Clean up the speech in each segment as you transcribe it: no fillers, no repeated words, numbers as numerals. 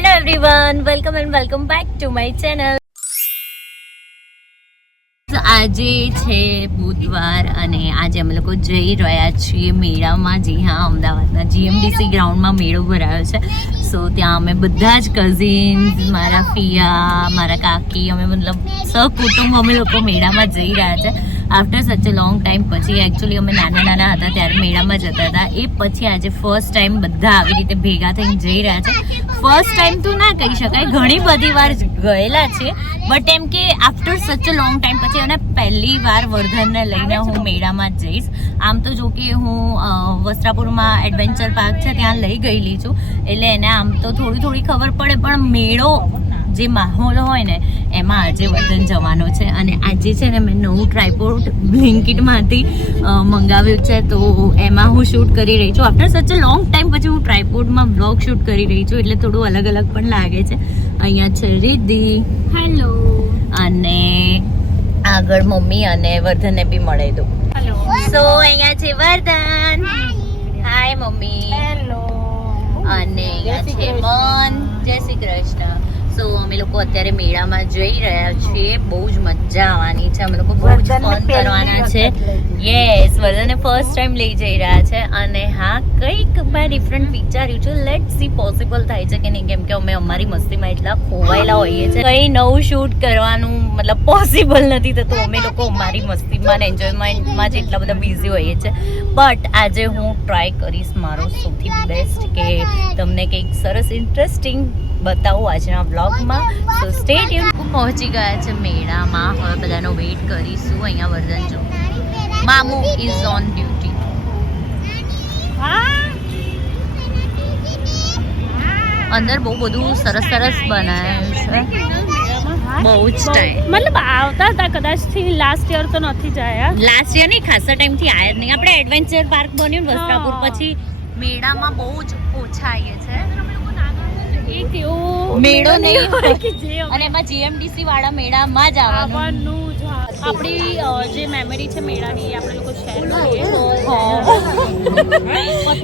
Hello everyone, welcome and welcome back to my channel. આજે છે બુધવાર અને આજે અમે લોકો જઈ રહ્યા છીએ મેળામાં. જી હા, અમદાવાદના જીએમડીસી ગ્રાઉન્ડમાં મેળો ભરાયો છે. સો ત્યાં અમે બધા જ કઝિન્સ, મારા ફિયા, મારા કાકી, અમે મતલબ સહકુટુંબ અમે લોકો મેળામાં જઈ રહ્યા છે. આફ્ટર સચ અ લોંગ ટાઈમ પછી. એકચ્યુઅલી અમે નાના હતા ત્યારે મેળામાં જતા હતા. એ પછી આજે ફર્સ્ટ ટાઈમ બધા આવી રીતે ભેગા થઈને જઈ રહ્યા છે. ફર્સ્ટ ટાઈમ તો ના કહી શકાય, ઘણી બધી વાર ગયેલા છે, બટ એમ કે આફ્ટર સચ અ લોંગ ટાઈમ પછી અને પહેલી વાર વર્ધનને લઈને હું મેળામાં જઈશ. આમ તો જો કે હું વસ્ત્રાપુરમાં એડવેન્ચર પાર્ક છે ત્યાં લઈ ગયેલી છું, એટલે એને આમ તો થોડી ખબર પડે, પણ મેળો જે માહોલ હોય ને એમાં આજે વર્ધન જવાનો છે. અને આજે છે ને મેં નવું ટ્રાયપોડ બ્લિંકિટમાંથી મંગાવ્યું છે, તો એમાં હું શૂટ કરી રહી છું. આફ્ટર સચ અ લોંગ ટાઈમ પછી હું ટ્રાયપોડમાં બ્લોગ શૂટ કરી રહી છું, એટલે થોડું અલગ પણ લાગે છે. અહીંયા છે રિદ્ધિ, હેલો, અને આગળ મમ્મી અને વર્ધનને બી મળી દઉં. હેલો. સો અહીંયા છે વર્ધન. Hi mummy. હેલો. અને અહીંયા છે મન. જય શ્રી કૃષ્ણ. સો અમે લોકો અત્યારે મેળામાં જઈ રહ્યા છીએ. બહુ જ મજા આવવાની છે. અમે લોકો બહુ જ ફન કરવાના છે. યસ, વર્ધનને ફર્સ્ટ ટાઈમ લઈ જઈ રહ્યા છે. અને હા, કંઈક મેં ડિફરન્ટ વિચાર્યું છે. લેટ સી પોસિબલ થાય છે કે નહીં, કેમ કે અમે અમારી મસ્તીમાં એટલા ખોવાયેલા હોઈએ છીએ, કંઈ નવું શૂટ કરવાનું મતલબ પોસિબલ નથી થતું. અમે લોકો અમારી મસ્તીમાં અને એન્જોયમેન્ટમાં જ એટલા બધા બિઝી હોઈએ છીએ. બટ આજે હું ટ્રાય કરીશ મારો સૌથી બેસ્ટ કે તમને કંઈક સરસ ઇન્ટરેસ્ટિંગ બતાવું આજના બ્લોગમાં. સો સ્ટે ટ્યુન. પહોંચી ગયા છે મેળામાં. હવે બધાનો વેઇટ કરીશું. અહીંયા વર્ધન જો મામુ ઇઝ ઓન ડ્યુટી. અંદર બહુ બધું સરસ બનાવ્યું છે. બહુ જ ટાઈમ મતલબ આવતા હતા કદાચ થી લાસ્ટ યર તો નથી જાય. લાસ્ટ યર નહીં, ખાસા ટાઈમ થી આયા જ નહીં. આપણે એડવેન્ચર પાર્ક બન્યું વસ્ત્રાપુર પછી મેળામાં બહુ જ ઓછા આવીએ છે. એક એવો મેળો નહીં હોય કે જે અને એમાં જીએમડીસી વાળા મેળામાં જ આવવાનું. આપણી જે મેમરી છે મેળાની આપણે લોકો શેર કરીએ.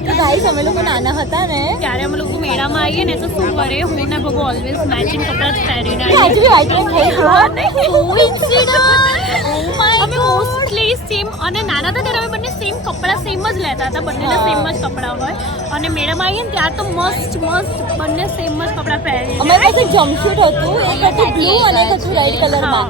તો ગાઈસ, અમે લોકો નાના હતા ને ત્યારે અમે લોકો મેળામાં આવીએ ને તો શું કરે, હું ને બબુ ઓલવેઝ મેચિંગ કપડાં જ પહેરીને આવીએ. અમે મોસ્ટલી સેમ, અને નાના હતા ત્યારે અમે બંને સેમ કપડાં સેમ જ લેતા હતા. બંનેના સેમ જ કપડાં હોય, અને મેળામાં આવીએ ને ત્યારે તો મસ્ત બંને સેમ જ કપડાં પહેરીએ. અમારી પાસે જમ્પશૂટ હતું, એક હતું બ્લુ અને એક હતું રેડ કલરમાં.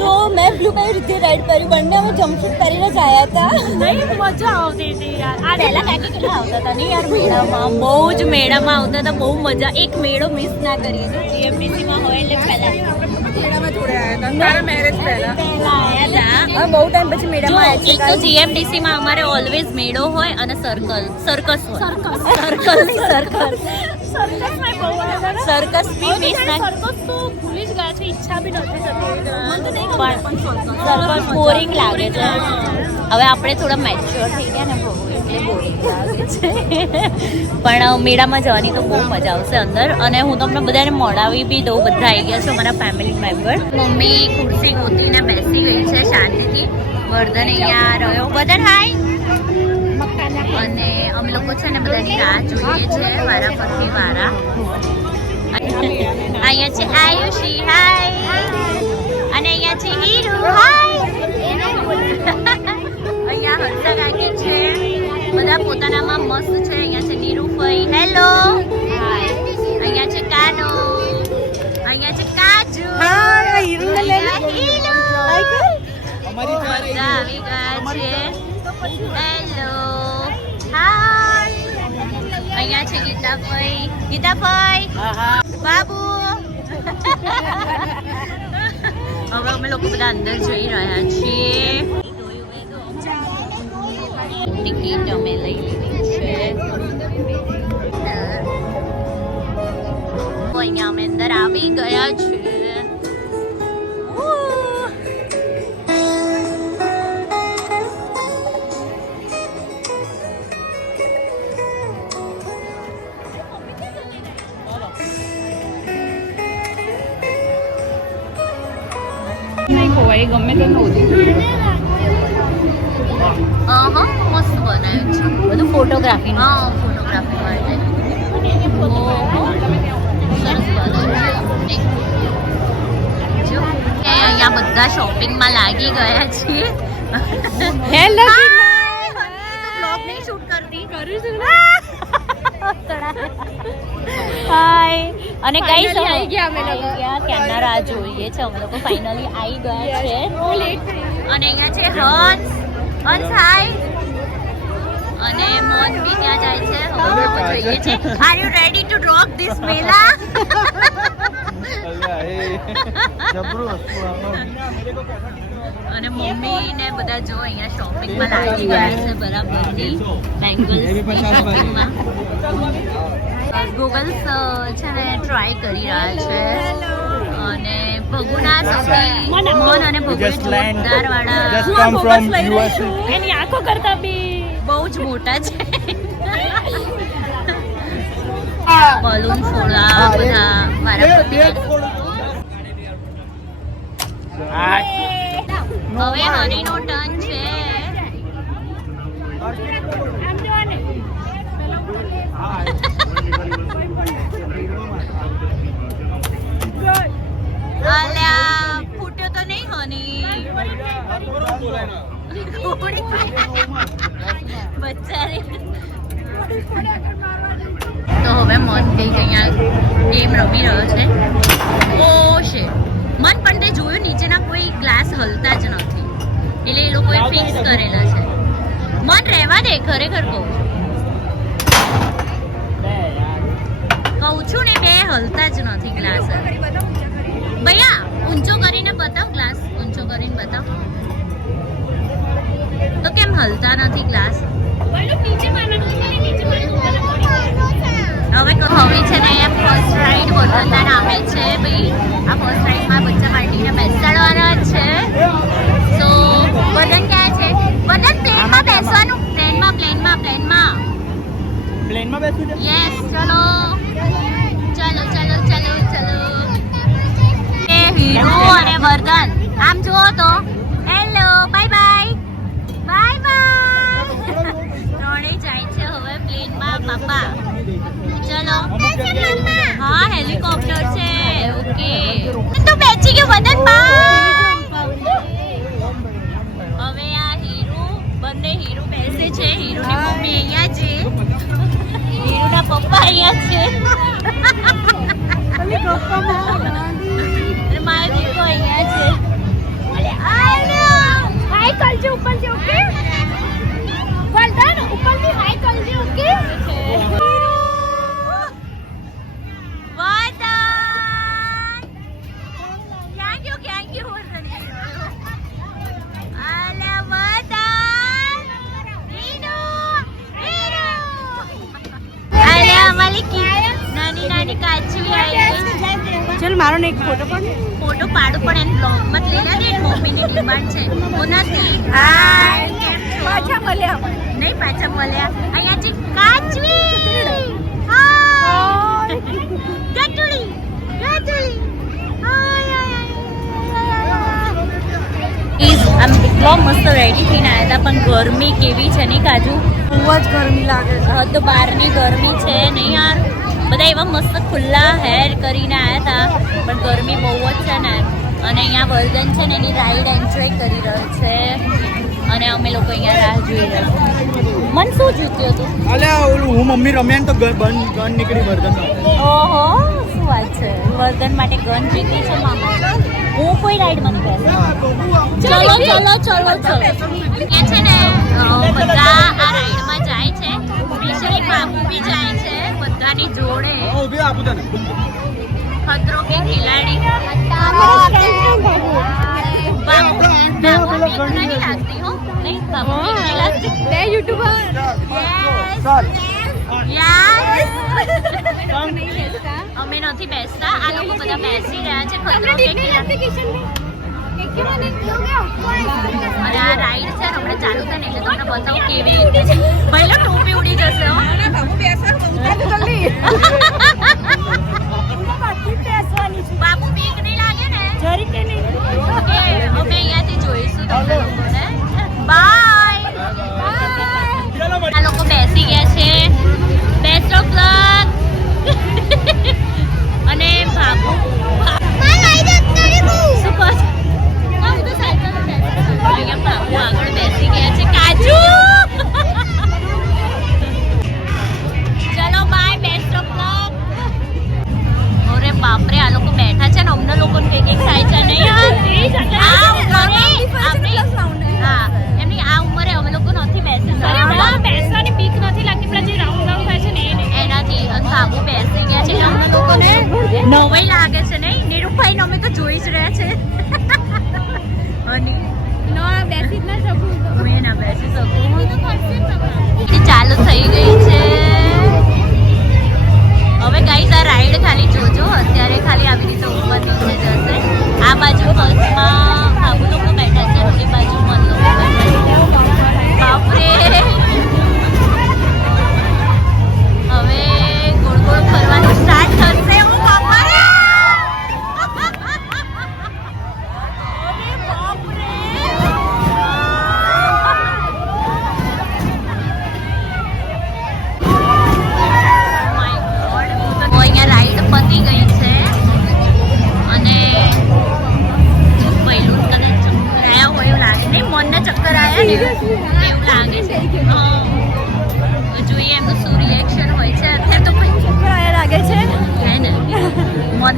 તો મેં બ્લુ પહેર્યું, રીતે રેડ પહેર્યું, બંને અમે જમ્પશૂટ પહેરીને જ આવ્યા હતા. નહીં, મજા આવતી હતી યાર. આ પહેલા કાકી કેટલા આવતા હતા નહીં યાર મેળામાં. બહુ જ મેળામાં આવતા હતા, બહુ મજા. એક મેળો મિસ ના કરીએ. જો જીએમડીસીમાં હોય એટલે પહેલા મેળામાં થોડે આવ્યા હતા, મારા મેરેજ પહેલા આવ્યા હતા. બહુ ટાઈમ પછી મેળામાં આવ્યા છે. એક તો જીએમડીસીમાં અમારે ઓલવેઝ મેળો હોય અને સર્કસ હોય. સર્કસ બી મિસ ના. સર્કસ તો ભૂલી જ ગયા છે, ઈચ્છા બી નથી થતી. સર્કસ બોરિંગ લાગે છે. હવે આપણે થોડા મેચ્યોર થઈ ગયા ને બહુ, એટલે બોરિંગ લાગે છે. પણ મેળામાં જવાની તો બહુ મજા આવશે અંદર. અને હું તમને બધાને મળાવી બી દઉં. બધા આવી ગયા છે મારા ફેમિલી મેમ્બર. મમ્મી ખુરશી ગોતીને બેસી ગઈ છે શાંતિથી. વર્ધન અહીંયા રહ્યો. વર્ધન હાય. અને અમે લોકો છે ને બધાની રાહ જોઈએ છે, વારા ફરતી વારા. અહીંયા છે આયુષી, હાય. અને અહીંયા છે હીરુ, હાય. અહીંયા હર્ષા કાકી છે. બધા પોતાનામાં મસ્ત છે. અહીંયા છે નીરુફઈ, હેલો. અહીંયા છે કાનો. અહીંયા છે કાજુ. બધા આવી ગયા છે. હેલો, હાય. અહીંયા છે ગીતાફઈ, બાબુ. હવે અમે લોકો બધા અંદર જઈ રહ્યા છીએ. ટિકિટ અમે લઈ લીધી છે. અહીંયા અમે અંદર આવી ગયા છે. ખોવાઈ ગમે તો નહોતી. મસ્ત બનાવ્યું છે બધું ફોટોગ્રાફી. હા, ફોટોગ્રાફી માટે સરસ બધા શોપિંગમાં લાગી ગયા છીએ. હેલો બ્લોગ નહીં શૂટ કરતી. હાય અને કઈ આવી ગયા અમે લોકો. ક્યાંના રાહ જોઈએ છે અમે લોકો. ફાઇનલી આવી ગયા છે. અને અહીંયા છે હંસ હાય. અને મોન બી ત્યાં જાય છે. હવે અમે જોઈએ છે. Are you ready to rock this મેલા? અને મમ્મી ને બધા જો અહીંયા શોપિંગમાં લાગી ગયા છે બરાબરની. બેંગલ્સ શોપિંગમાં ગૂગલ્સ છે ને ટ્રાય કરી રહ્યા છે. અને ભગુના સૌથી મોન અને ભગુ જોરદાર વાળા એની આંખો કરતા બી બહુ જ મોટા છે. બલૂન ફોડા બધા મારા હવે હનીનો ટર્ન છે. અલ્યા ફૂટ્યો તો નહીં હની. બચારી. તો હવે મન કઈ અહીંયા ગેમ રમી રહ્યો છે. ઓ છે મન પણ તે જોયું નીચેના કોઈ ગ્લાસ હલતા જ નથી. એટલે એ લોકોએ ફિક્સ કરેલા છે. મન રહેવા દે. ખરેખર કહું છું ને બે હલતા જ નથી ગ્લાસ. ભૈયા ઊંચો કરીને બતાવ. ગ્લાસ ઊંચો કરીને બતાવ. તો કેમ હલતા નથી ગ્લાસ? હવે છે ને ફર્સ્ટ રાઈડ વતનના નામે છે ભાઈ. આ ફર્સ્ટ રાઈડમાં બચ્ચા પાર્ટીને બેસાડવાના છે. સો વતન ક્યાં છે? વતન પ્લેનમાં બેસવાનું. પ્લેનમાં બેસવું છે. યસ ચલો એ હીરો અને વર્ધન આમ જુઓ તો. Hello by. ત્રણેય જાય છે હવે પ્લેનમાં. પાપા ચલો. હા હેલિકોપ્ટર છે. ઓકે તો બેસી ગયો વતન. હવે આ હીરો બંને હીરો બેસે છે. હીરોની મમ્મી અહીંયા છે. હીરોના પપ્પા અહીંયા છે. મારા દીકરો અહીંયા છે. હાય કરજો ઉપરથી. ઓકે વર્ધન ઉપરથી હાય કરજો. ઓકે ક્યાં ગયો વર્ધન? આલા વર્ધન આલા માલિકી નાની કાચવી આવી. ચલ મારો ને એક ફોટો પાડું પણ એને બ્લોગમાં લઈ લે. મમ્મીની ડિમાન્ડ છે. ઉનાથી હાય પાછા મળ્યા. નહીં પાછા મળ્યા. અહીંયા છે કાચવી. હાય ગટુડી. આમ એટલો મસ્ત રેડી થઈને આવ્યા હતા. પણ ગરમી કેવી છે નહીં કાજુ? બહુ જ ગરમી લાગે છે. તો બહારની ગરમી છે નહીં યાર. બધા એવા મસ્ત ખુલ્લા હેર કરીને આવ્યા હતા. પણ ગરમી બહુ જ છે ને. અને અહીંયા વર્ધન છે ને એની રાઈડ એન્જોય કરી રહ્યો છે. અને અમે લોકો અહીંયા રાહ જોઈ રહ્યા છે. મન શું જીત્યું હતું? અલ્યા ઓલું હું મમ્મી રમ્યા ને તો ગન નીકળી વર્ધન. ઓહો શું વાત છે. વર્ધન માટે ગન જીતી છે મામા. હું કોઈ રાઈડમાં નથી બેસતી. ચલો એ છે ને બધા આ રાઈડમાં જાય છે. સ્પેશિયલી બાપુ બી જાય છે બધાની જોડે. ખતરો કે ખિલાડી. બાપુ બીક નહીં લાગતી હો. નહીં બાપુ બીક નહીં લાગતી. બે યુટ્યુબર અમે નથી બેસતા. આ લોકો બધા બેસી રહ્યા છે. ખતરો કે ખિલાડી. અને આ રાઈડ છે હમણાં ચાલુ થાય ને એટલે તમને બતાવું કેવી રીતે છે. પહેલા ટોપી ઉડી જશે હો. બાપુ બીક નહીં લાગે ને? ઓકે અમે અહીંયાથી જોઈશું તમને લોકોને. બાય. આ લોકો બેસી ગયા છે. Best of luck. અને બાપુ શું કહો છો? બાપરે આ લોકો બેઠા છે ને અમને લોકોને કંઈક કંઈક થાય છે નહીં આ ઉંમરે હા એમની આ ઉંમરે અમે લોકો નથી બેસી શકતા બેસવાની બીક નથી લાગતી પણ જે રાઉન્ડ રાઉન્ડ થાય છે ને એનાથી બાબુ બેસી ગયા છે અમને લોકોને નવાઈ લાગે છે નહીં નિરૂભાઈ અમે તો જોઈ જ રહ્યા છે અને બેસી જ ના શકું મેં ના બેસી શકું ચાલુ થઈ ગઈ છે હવે ગાઈસ આ રાઈડ ખાલી જોજો અત્યારે ખાલી આવી રીતે ઉપર નીચે જશે આ બાજુ બસમાં બાબુ લોકો બેઠા છે ઓલી બાજુ મન લોકો બેઠા છે બાપરે હવે ગોળ ગોળ ફરવાનું સ્ટાર્ટ થશે ઓ બાપા પતી ગઈ છે અને પહેલું તને ચક્કર આવ્યા હોય એવું લાગે નહીં મનને ચક્કર આવ્યા ને એવું લાગે છે જોઈએ એમનું શું રિએક્શન હોય છે અત્યારે તો ચક્કર આવ્યા લાગે છે હે ને મન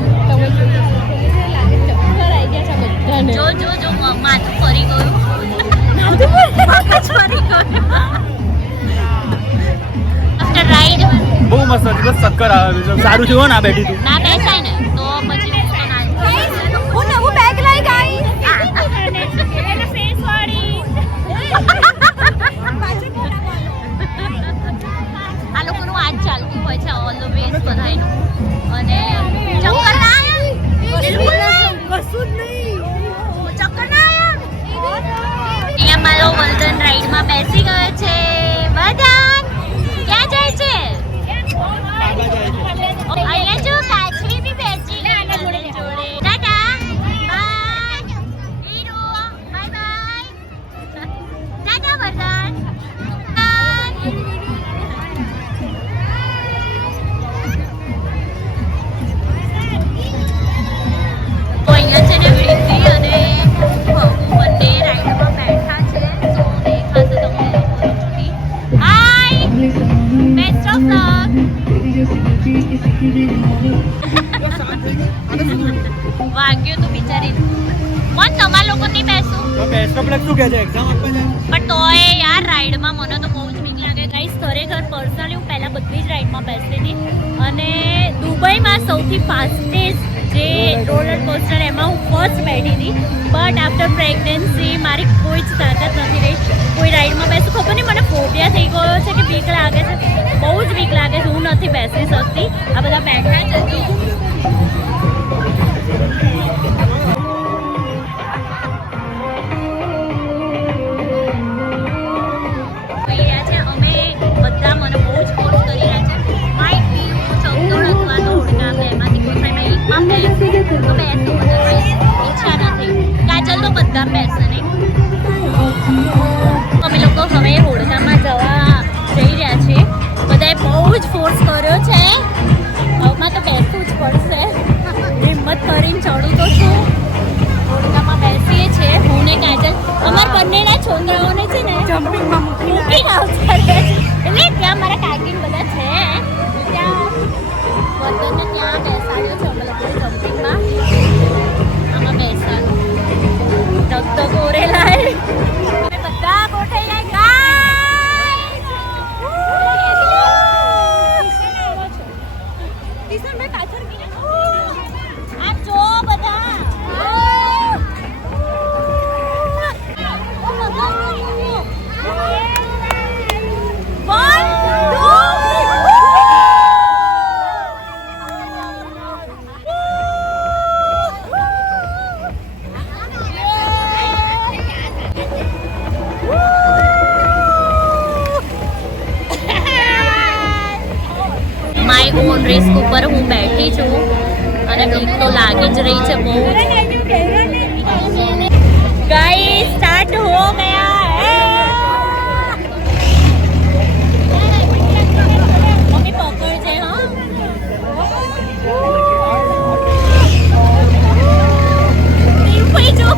જો જો જો માથું ફરી ગયું મગજ ફરી ગયું આફ્ટર રાઈડ બહુ મસ્ત હતી બસ ચક્કર આવે છે સારું છે હો ના બેઠી તું ના બેસાય ને તો પછી હું તો ના હું નવું બેગ લઈ ગઈ એને ફેસ વાળી આ લોકોનું આજ ચાલતું હોય છે ઓલવેઝ બધાયનું અને ચક્કર ના આયા બિલકુલ નહીં કશું જ નહીં ચક્કર ના આયા અહીંયા મારો વર્ધન રાઈડમાં બેસી ગયો છે વર્ધન ક્યાં જાય છે અહીંયા જો કાચરી બી બેસી ગઈ જોડે જોડે tata bye hero bye bye tata Vardhan અહીંયા છે ને વૃદ્ધિ અને બંને રાઈડમાં બેઠા છે તો દેખાશે તમને હાય બેસ્ટ ઓફ લક વાગ્યું તું બિચારી મન તમારા લોકો નહીં બેસું બેસ્ટ ઓફ લક શું કહે છે એક્ઝામ આપવા જાય પણ તોય યાર રાઈડમાં મને તો બહુ જ બીક લાગે ગાઈસ ખરેખર પર્સનલી હું પહેલાં બધી જ રાઈડમાં બેસતી હતી અને દુબઈમાં સૌથી ફાસ્ટેસ્ટ જે રોલર કોસ્ટર એમાં હું ફર્સ્ટ બેઠી હતી બટ આફ્ટર પ્રેગ્નન્સી મારી કોઈ જ તાકાત નથી રહી કોઈ રાઈડમાં બેસું ખબર નહીં મને ફોબિયા થઈ ગયો છે કે બીક લાગે છે બહુ જ બીક લાગે છે હું નથી બેસી શકતી આ બધા બેઠા જ હતી અમે બધા મને બહુ જ ફોર્સ કરી રહ્યા છે માઇક બી હું ચૌદોડ અથવા તો હોડકા બેમાંથી કોઈ ફ્રેન્ડ એકમાં બેસું તો બેસું ઈચ્છા નથી કાજલ તો બધા બેસે નહીં અમે લોકો હવે હોડકામાં જવા જઈ રહ્યા છીએ બધાએ બહુ જ ફોર્સ કર્યો છે હવેમાં તો બેસવું જ પડશે હિંમત કરીને ચડું તો છું હોડકામાં બેસીએ છીએ હું ને કાજલ અમારા બંનેના છોકરાઓને છે ને જમ્પિંગમાં મૂકી આવતા રહે છે એટલે ત્યાં મારા કાકીને બધા છે ત્યાં વર્ધનને ત્યાં બેસાડ્યો છે અમે લોકો જમ્પિંગમાં આમાં બેસાડ્યો ધક ઓરેલા બધા ગોઠાઈ ગયા પાછળ આ જો બધા માય ઓન રિસ્ક ઉપર હું બેઠી છું અને બીક તો લાગી જ રહી છે બહુ ગાઈસ સ્ટાર્ટ હો ગયા મમ્મી પકડજે હા નીરુભાઈ જો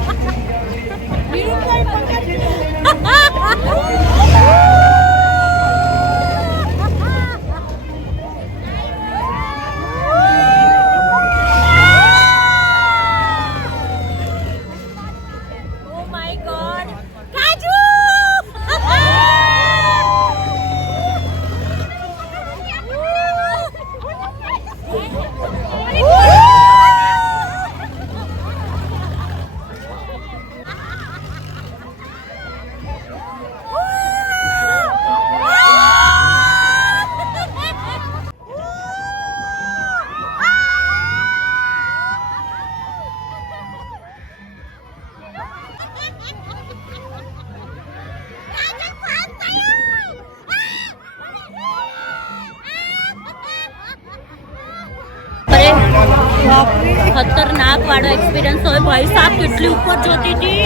ભાઈ સાહેબ કેટલી ઉપર જોતી હતી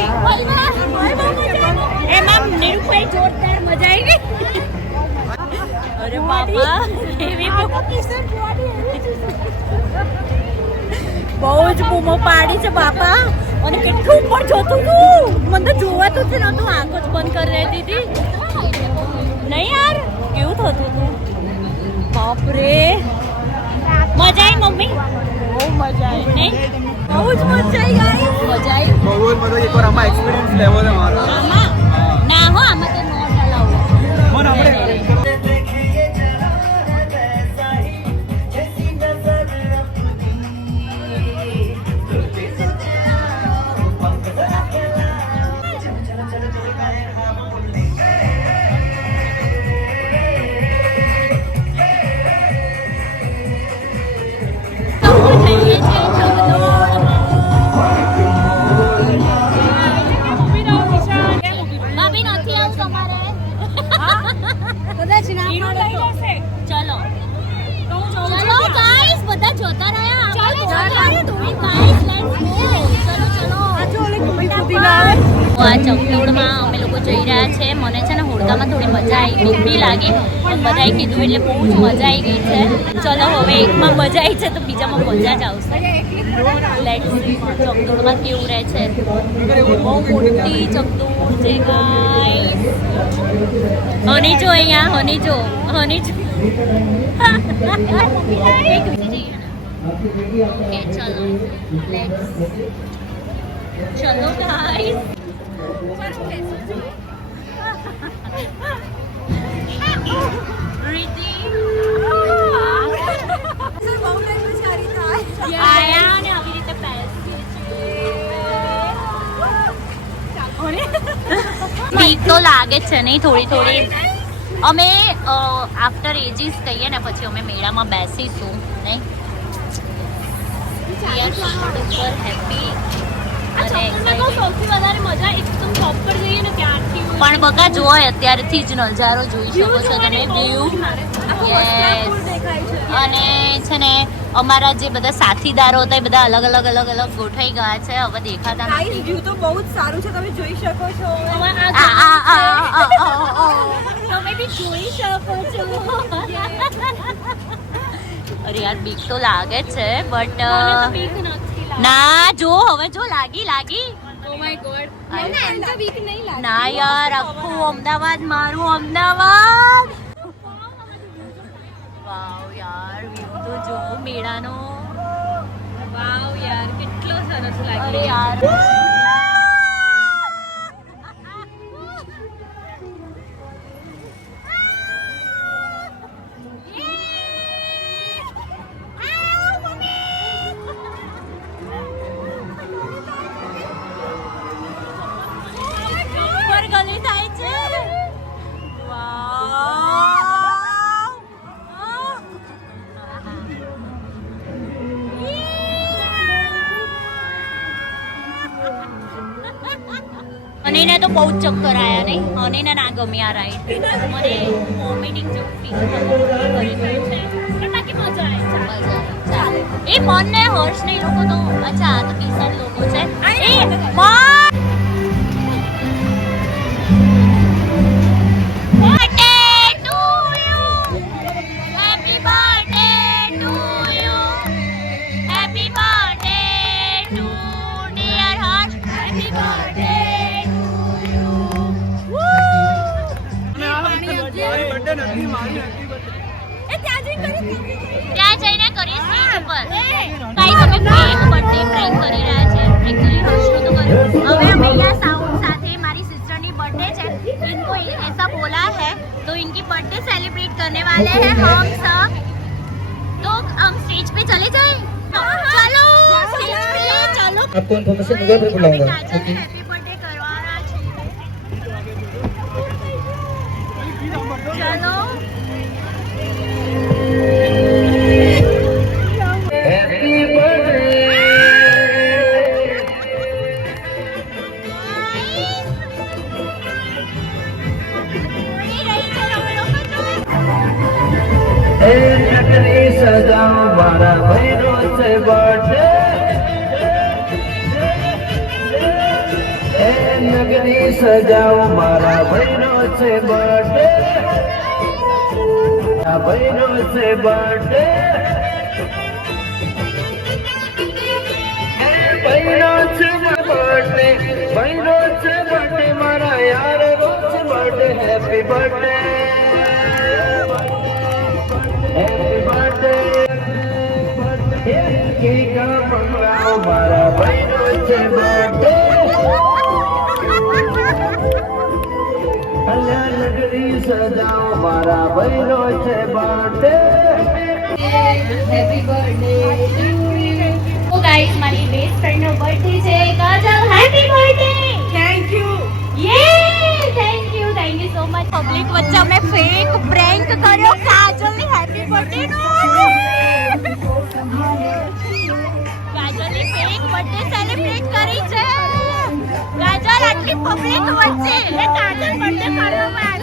એમાં નિરૂભાઈ જોરદાર મજા આવી ગઈ અરે બાપા એવી બહુ જ બૂમો પાડી છે બાપા અને કેટલું ઉપર જોતું હતું મને તો જોવાતું જ નતું આંખો જ બંધ કરી રહેતી હતી નહીં યાર કેવું થતું હતું બાપરે મજા આવી મમ્મી બહુ મજા આવી નહીં બહુ જ મજા આવી ગાઈસ મજા આવી બહુ જ મજા એકવાર આમાં એક્સપિરિયન્સ લેવો છે મારો આમાં ના હો આમાં તો નોટ અલાઉડ મન આપણે ભાભી નથી આવું તમારે કદાચ ના હીરો લઈ લેશે ચલો તો હું જોઉં છું ચલો ત્યાં. ગાઈસ બધા જોતા રહ્યા ચાલો, આપણે ચાલો. ગાઈસ લેટ્સ ગો ચલો આ ચકડોળમાં અમે લોકો જઈ રહ્યા છે મને છે ને હોડકામાં થોડી મજા આવી બીક બી લાગી પણ બધાએ કીધું એટલે બહુ જ મજા આવી ગઈ છે ચલો હવે એકમાં મજા આવી છે તો બીજામાં મજા જ આવશે લેટ્સ ચકડોળમાં કેવું રહે છે બહુ મોટી ચકડોળ છે ગાઈસ હની જો અહીંયા હની જો એક જઈએ ને ઓકે ચલો લેટ્સ ચલો ગાઈસ રીતિ આયા અને આવી રીતે બેસી છે બીક તો લાગે જ છે નહીં થોડી અમે આફ્ટર એજીસ કહીએ ને પછી અમે મેળામાં બેસીશું નહીં સુપર હેપી અને મને તો સૌથી વધારે મજા એકદમ ટોપ પર જઈએ ને ત્યારથી પણ બકા જો અત્યારથી જ નજારો જોઈ શકો છો તમે વ્યૂ યસ અને છે ને અમારા જે બધા સાથીદારો હતા એ બધા અલગ અલગ ગોઠવાઈ ગયા છે હવે દેખાતા નથી વ્યૂ તો બહુ જ સારું છે તમે જોઈ શકો છો હવે આ, આ. તમે બી જોઈ શકો છો અરે યાર બીક તો લાગે છે બટ મને તો બીક નથી લાગતી. ના જો હવે જો લાગી Oh my God. મને એમ તો બીક નહીં લાગે ના યાર આખું અમદાવાદ મારું અમદાવાદ વાવ યાર વ્યૂ તો જો મેળાનો વાવ યાર કેટલો સરસ અરે લાગે યાર ઉપર ગલી થાય છે હનીને તો બહુ જ ચક્કર આયા નહીં હનીને ના ગમી આ રાઈડ મને વોમિટિંગ જેવું ફીલ પણ બાકી મજા આવે એ મન ને હર્ષ ને એ લોકો તો અચ્છા આ તો કિસાન લોકો છે એ મન birthday to you happy birthday to you happy birthday to dear Harsh happy birthday to you મારી બર્થડે નથી મારી નથી ત્યાં જઈને કરીશ સ્ટેજ ઉપર ગાઈસ અમે બર્થડે પ્રેન્ક કરી રહ્યા છે એકચ્યુઅલી હર્ષનો તો કર્યો હવે અમે અહીંયા સાઉન્ડ સાથે મારી સિસ્ટરની બर्थडे है इनको ऐसा बोला है तो इनकी बर्थडे सेलिब्रेट करने वाले हैं हम सब तो हम स्टेज पे चले जाए चलो स्टेज पे चलो आपको इन्फॉर्मेशन दूंगा फिर बुलाऊंगा ओके हैप्पी बर्थडे करवाना चाहिए चलो हैप्पी बर्थडे ए नकली सजाओ मारा बहनों से बर्थडे નગરી સજાઓ મારા બહેનો છે બર્થડે આ બહેનો છે બર્થડે બહેનો છે બર્થડે બહેનો છે બર્થડે મારા યાર રોજ birthday happy birthday happy birthday cake મંગાવો મારા બહેનો છે બર્થડે નગરી સજાઓ મારા બહેનો છે બર્થડે હેપી બર્થડે ઓ ગાઈસ મારી બેસ્ટ ફ્રેન્ડ નો બર્થડે છે Kajal happy birthday thank you thank you so much public વચ્ચે અમે ફેક પ્રેન્ક કર્યો કાજલ ની હેપી બર્થડે નો કાજલ ની ફેક બર્થડે સેલિબ્રેટ કરી છે કાજલ આટલી પબ્લિક વચ્ચે એ કાજલ બર્થડે કરવામાં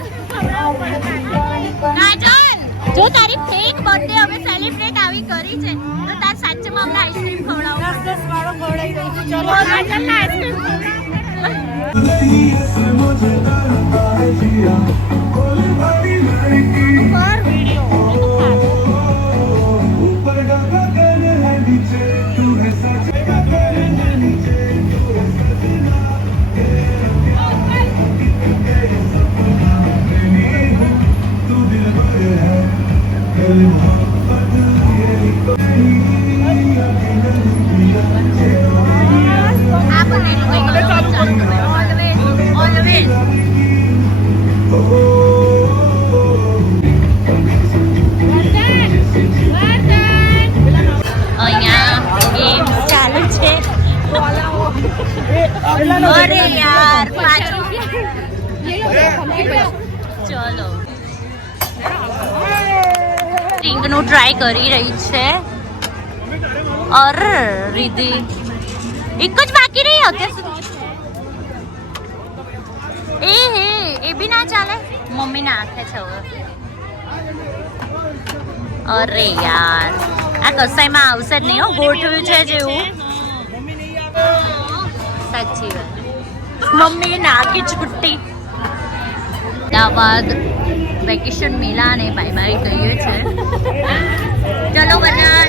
કાજલ જો તારી ફેક બર્થડે અમે સેલિબ્રેટ આવી કરી છે તો તાર સાચેમાં અમને આઈસ્ક્રીમ ખવડાવો 10 વાળો ખવડાવી દઉં છું ચલો કાજલ ને આઈસ્ક્રીમ અરે યાર પાછું ચલો રિંગ નું ટ્રાય કરી રહી છે અર રીધિ એક જ બાકી રહી અત્યાર સુધી એ બી ના ચાલે મમ્મી નાખે છે હવે અરે યાર આ કસાઈમાં આવશે જ નહીં હો ગોઠવ્યું છે જેવું સાચી વાત મમ્મી નાખી છુટ્ટી અમદાવાદ વેકેશન મેલા ને બાય બાય કહીએ છે ચલો બધા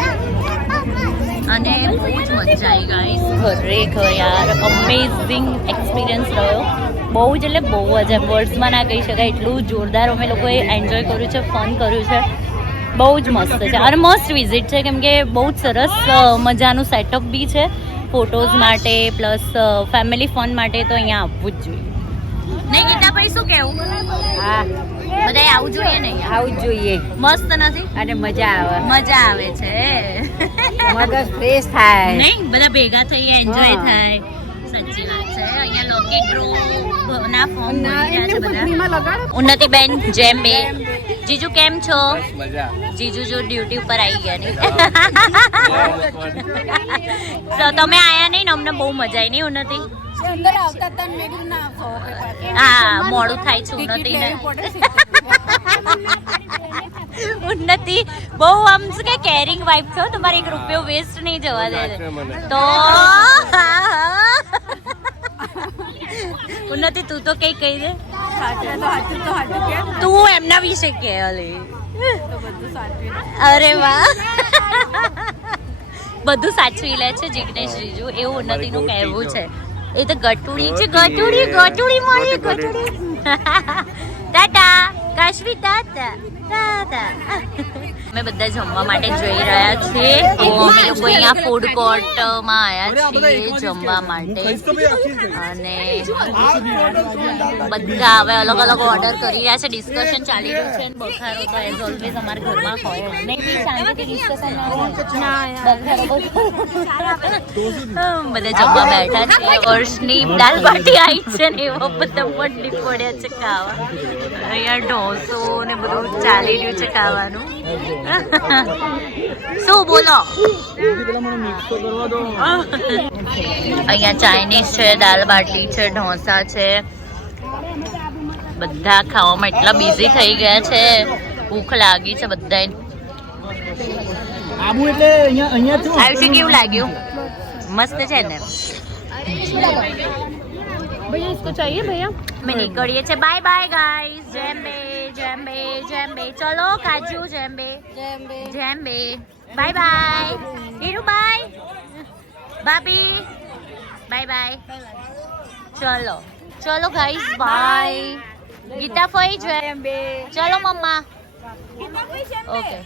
અને બહુ જ મજા આવી ગાઈસ ખરેખર યાર અમેઝિંગ એક્સપિરિયન્સ રહ્યો બહુ જ એટલે બહુ જ એમ વર્ડ્સમાં ના કહી શકાય એટલું જોરદાર અમે લોકોએ એન્જોય કર્યું છે ફન કર્યું છે બહુ જ મસ્ત છે અને મસ્ટ વિઝિટ છે કેમ કે બહુ જ સરસ મજાનું સેટઅપ બી છે ફોટોઝ માટે પ્લસ ફેમિલી ફન માટે તો અહીંયા આવવું જ જોઈએ નહીં ગીતાભાઈ શું કહેવું હા બધાય આવવું જોઈએ નહીં આવું જ જોઈએ મસ્ત નથી અને મજા આવે છે મગજ ફ્રેશ થાય નહીં બધા ભેગા થઈએ એન્જોય થાય સાચી વાત છે અહીંયા લોકી ડ્રો ના ફોર્મ ભરી રહ્યા છે બધા ઉન્નતિબેન જેમ બે જીજુ કેમ છો જીજુ જો ડ્યુટી ઉપર આવી ગયા નહીં તો તમે આયા નહીં ને અમને બહુ મજા આવી નહીં ઉન્નતિ હા મોડું થાય છે ઉન્નતિ ને ઉન્નતિ બહુ આમ શું કે કેરિંગ વાઇફ છો તમારે 1 રૂપિયો વેસ્ટ નહીં જવા દે તો ઉન્નતિ તું તો કઈ કહી દે તું એમના વિશે કે અરે વાહ બધું સાચવી લે છે જિગ્નેશ જીજુ એવું ઉન્નતિનું કહેવું છે એ તો ગટુડી છે ગટુડી મળી ગટુડી ટાટા કાશ્વી ટાટા ટાટા અમે બધા જમવા માટે જઈ રહ્યા છીએ તો અમે લોકો અહીંયા ફૂડ કોર્ટમાં આવ્યા છીએ જમવા માટે અને બધા હવે અલગ અલગ ઓર્ડર કરી રહ્યા છે ડિસ્કશન ચાલી રહ્યું છે બખારો તો એઝ ઓલવેઝ અમારા ઘરમાં હોય નહીં બી શાંતિથી ડિસ્કશન બધા જમવા બેઠા છે વર્ષની દાલ બાટી આવી છે ને એવા બધા મંડી પડ્યા છે ખાવા અહીંયા ઢોસો ને બધું ચાલી રહ્યું છે ખાવાનું શું બોલો અહીંયા ચાઇનીઝ છે દાલ બાટી છે ઢોસા છે બધા ખાવામાં એટલા બિઝી થઈ ગયા છે ભૂખ લાગી છે બધાને આયુષી કેવું લાગ્યું મસ્ત છે ને भैया इसको चाहिए भैया અમે નીકળીએ છીએ. Bye bye guys. જેમ્બે જેમ્બે જેમ્બે. ચલો કાજુ જેમ્બે જેમ્બે. Bye bye Hiru. બાય ભાભી. Bye bye. ચલો ચલો ગાઈઝ બાય. ગીતા ફોઈ જેમ્બે. ચલો મમ્મા. ઓકે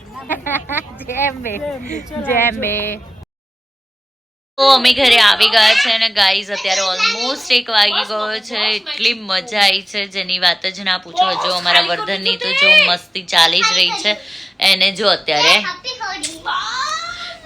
જેમ્બે જેમ્બે. તો અમે ઘરે આવી ગયા છે અને ગાઈઝ અત્યારે ઓલમોસ્ટ 1 વાગી ગયો છે. એટલી મજા આવી છે જેની વાત જ ના પૂછો. હજુ અમારા વર્ધનની તો જો મસ્તી ચાલી જ રહી છે. એને જો અત્યારે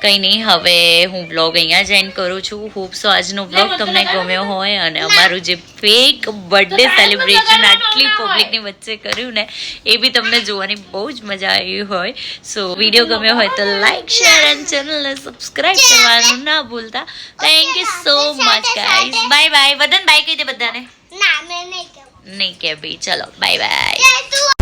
કંઈ નહીં. હવે હું બ્લોગ અહીંયા જ એન્ડ કરું છું. હોપ સો આજનો બ્લોગ તમને ગમ્યો હોય અને અમારું જે ફેક બર્થડે સેલિબ્રેશન આટલી પબ્લિકની વચ્ચે કર્યું ને એ બી તમને જોવાની બહુ જ મજા આવી હોય. સો વિડીયો ગમ્યો હોય તો લાઈક શેર અને ચેનલને સબસ્ક્રાઇબ કરવાનું ના ભૂલતા. Thank you so much guys. Bye bye. Vadan bye કહી દે બધાને. ના મેં નહીં કહું નહીં કે ભાઈ. ચલો બાય બાય. તું